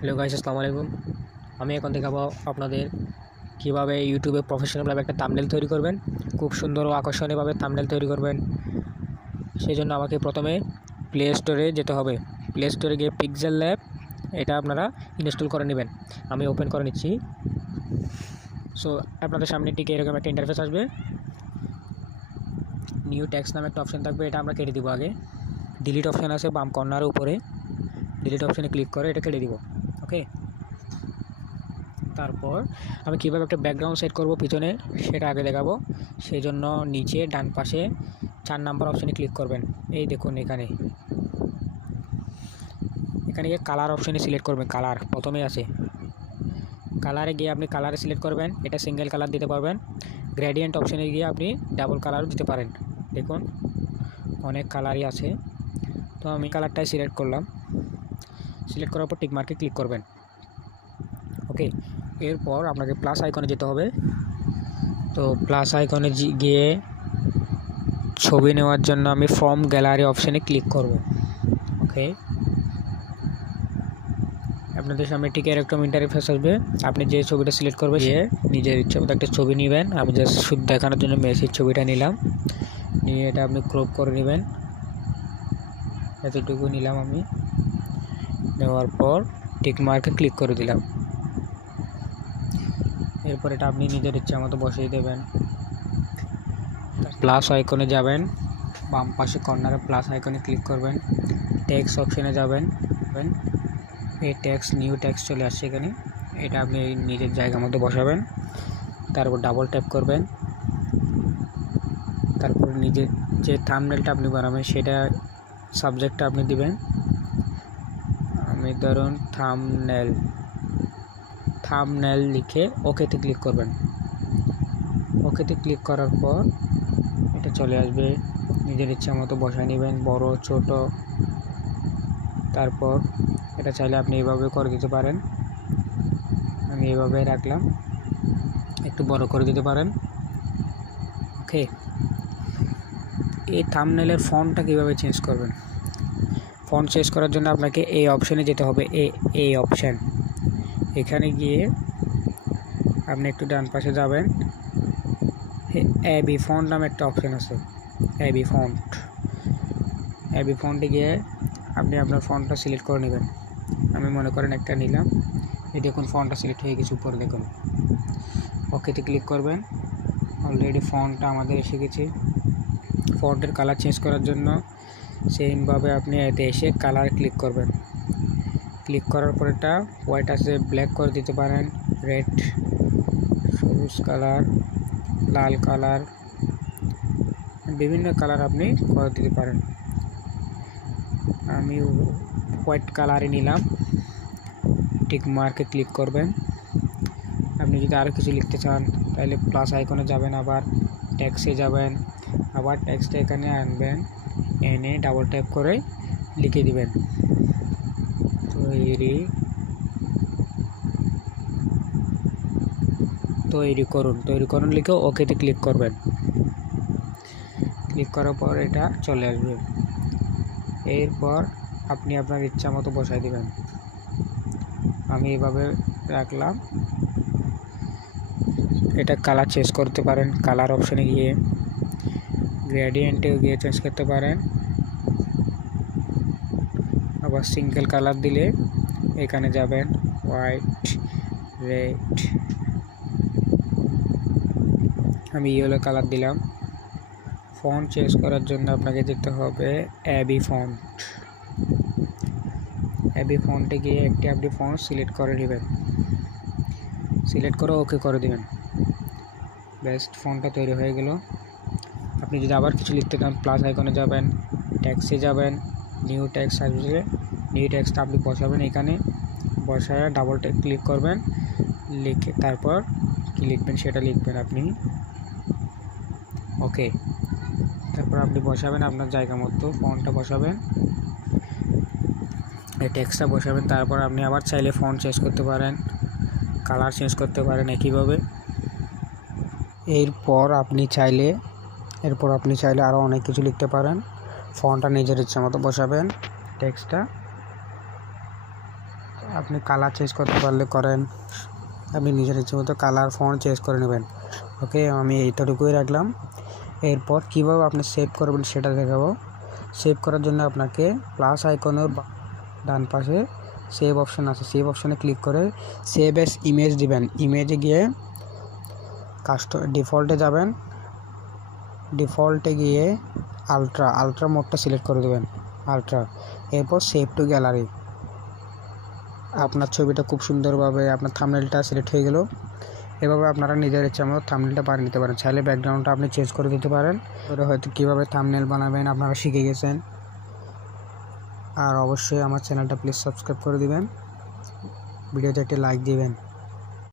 Hello guys, আসসালামু আলাইকুম। আমি এখন দেখাবো আপনাদের কিভাবে ইউটিউবে প্রফেশনালভাবে একটা থাম্বনেল তৈরি করবেন। খুব সুন্দর ও আকর্ষণীয়ভাবে থাম্বনেল তৈরি করবেন। সেই জন্য আমাকে প্রথমে প্লে স্টোরে যেতে হবে। প্লে স্টোরে গিয়ে পিক্সেল ল্যাব এটা আপনারা ইনস্টল করে নেবেন। আমি ওপেন করে নিচ্ছি। সো আপনাদের সামনে ঠিক এরকম একটা ইন্টারফেস আসবে। নিউ টেক্সট নামে একটা অপশন থাকবে, এটা আমরা কেটে দিব। আগে ডিলিট অপশন আছে বাম কর্নারের উপরে, ডিলিট অপশনে ক্লিক করে এটা কেটে দিব। ওকে, তারপর আমি কীভাবে একটা ব্যাকগ্রাউন্ড সেট করব পিছনে সেটা আগে দেখাবো। সেই জন্য নিচে ডান পাশে 4 নাম্বার অপশানে ক্লিক করবেন। এই দেখুন এখানে গিয়ে কালার অপশানে সিলেক্ট করবেন। কালার প্রথমে আছে, কালারে গিয়ে আপনি কালারে সিলেক্ট করবেন। এটা সিঙ্গেল কালার দিতে পারবেন। গ্রেডিয়েন্ট অপশানে গিয়ে আপনি ডাবল কালারও দিতে পারেন। দেখুন অনেক কালারই আছে, তো আমি কালারটাই সিলেক্ট করলাম। সিলেক্ট করার পর টিক মার্কে ক্লিক করবেন। ওকে, এরপর আপনাকে প্লাস আইকনে যেতে হবে। তো প্লাস আইকনে গিয়ে ছবি নেওয়ার জন্য আমি ফ্রম গ্যালারি অপশানে ক্লিক করব। ওকে, আপনাদের সামনে ঠিক এরকম ইন্টারফেস আসবে। আপনি যে ছবিটা সিলেক্ট করবেন সে নিজের ইচ্ছা মতো একটা ছবি নেবেন। আমি জাস্ট শুধু দেখানোর জন্য মেসির ছবিটা নিলাম। নিয়ে এটা আপনি ক্রপ করে নেবেন। এতটুকু নিলাম আমি। নেওয়ার পর টিক মার্কে ক্লিক করে দিলাম। এরপর এটা আপনি নিজের ইচ্ছা মতো বসিয়ে দেবেন। প্লাস আইকনে যাবেন, বাম পাশে কর্নারে প্লাস আইকনে ক্লিক করবেন। টেক্সট অপশানে যাবেন। এই টেক্সট নিউ টেক্সট চলে আসছে এখানে। এটা আপনি নিজের জায়গা মতো বসাবেন। তারপর ডাবল ট্যাপ করবেন। তারপর নিজের যে থাম্বনেলটা আপনি বানাবেন সেটা সাবজেক্টটা আপনি দিবেন। আমি ধরুন থাম্বনেল লিখে ওকেতে ক্লিক করবেন। ওকেতে ক্লিক করার পর এটা চলে আসবে। নিজের ইচ্ছা মতো বসায় নেবেন, বড় ছোট। তারপর এটা চাইলে আপনি এইভাবে করে দিতে পারেন। আমি এইভাবে রাখলাম, একটু বড় করে দিতে পারেন। ওকে, এই থাম্বনেলের ফন্টটা কীভাবে চেঞ্জ করবেন? ফন্ট চেঞ্জ করার জন্য আপনাকে এই অপশানে যেতে হবে। এই অপশান, এখানে গিয়ে আপনি একটু ডান পাশে যাবেন। এবি ফন্ট নামে একটা অপশান আছে, এবি ফন্টে গিয়ে আপনি আপনার ফন্টটা সিলেক্ট করে নেবেন। আমি মনে করেন একটা নিলাম। এই দেখুন ফন্টটা সিলেক্ট হয়ে গেছে উপরে দেখুন। ওকেতে ক্লিক করবেন। অলরেডি ফন্টটা আমাদের এসে গেছে। ফন্টের কালার চেঞ্জ করার জন্য সেমভাবে আপনি এতে এসে কালার ক্লিক করবেন। ক্লিক করার পর এটা হোয়াইট আছে ব্ল্যাক করে দিতে পারেন, রেড, সবুজ কালার, লাল কালার, বিভিন্ন কালার আপনি করে দিতে পারেন। আমি হোয়াইট কালারে নিলাম। টিক মার্কে ক্লিক করবেন। আপনি যদি আরও কিছু লিখতে চান তাহলে প্লাস আইকনে যাবেন, আবার টেক্সটে যাবেন, আবার টেক্সটে এখানে আনবেন, এনে ডাবল ট্যাপ করে লিখে দিবেন তৈরি করুন লিখে ওকেতে ক্লিক করবেন। ক্লিক করার পর এটা চলে আসবে। এরপর আপনি আপনার ইচ্ছা মতো বসাই দিবেন। আমি এভাবে রাখলাম। এটা কালার চেঞ্জ করতে পারেন। কালার অপশানে গিয়ে গ্রেডিয়েন্টে গিয়ে চেঞ্জ করতে পারেন। আবার সিঙ্গেল কালার দিলে এখানে যাবেন, হোয়াইট, রেড, আমি ইয়েলো কালার দিলাম। ফন্ট চেঞ্জ করার জন্য আপনাকে যেতে হবে এবি ফন্টে গিয়ে একটি আপনি ফন্ট সিলেক্ট করে নেবেন। সিলেক্ট করে ওকে করে দেবেন। বেস্ট ফন্টটা তৈরি হয়ে গেল। আপনি যদি আবার কিছু লিখতে চান প্লাস আইকনে যাবেন, টেক্সটে যাবেন, নিউ টেক্সট আসবে। নিউ টেক্সট আপনি বসাবেন। এখানে বসায় ডাবল ট্যাপ ক্লিক করবেন, লিখে তারপর কি লিখবেন সেটা লিখবেন আপনি। ওকে, তারপর আপনি বসাবেন আপনার জায়গা মতো, ফন্টটা বসাবেন, এই টেক্সটটা বসাবেন। তারপর আপনি আবার চাইলে ফন্ট চেঞ্জ করতে পারেন, কালার চেঞ্জ করতে পারেন একইভাবে। এরপর আপনি চাইলে আরও অনেক কিছু লিখতে পারেন। ফন্টটা নিজের ইচ্ছা মতো বসাবেন। টেক্সটটা আপনি কালার চেঞ্জ করতে পারলে করেন, আপনি নিজের ইচ্ছে মতো কালার ফন্ট চেঞ্জ করে নেবেন। ওকে, আমি এইটুকুই রাখলাম। এরপর কীভাবে আপনি সেভ করবেন সেটা দেখাবো। সেভ করার জন্য আপনাকে প্লাস আইকনের ডান পাশে সেভ অপশান আছে, সেভ অপশানে ক্লিক করে সেভ এস ইমেজ দিবেন। ইমেজে গিয়ে ডিফল্টে যাবেন, ডিফল্টে গিয়ে আলট্রা মোডটা সিলেক্ট করে দেবেন, আলট্রা। এরপর সেভ টু গ্যালারি। আপনার ছবিটা খুব সুন্দরভাবে আপনার থাম্বনেলটা সিলেক্ট হয়ে গেল। এভাবে আপনারা নিজের ইচ্ছা মতো থাম্বনেলটা বানিয়ে নিতে পারেন। চাইলে ব্যাকগ্রাউন্ডটা আপনি চেঞ্জ করে দিতে পারেন। এবারে হয়তো কীভাবে থাম্বনেল বানাবেন আপনারা শিখে গেছেন। আর অবশ্যই আমার চ্যানেলটা প্লিজ সাবস্ক্রাইব করে দিবেন, ভিডিওতে একটি লাইক দিবেন।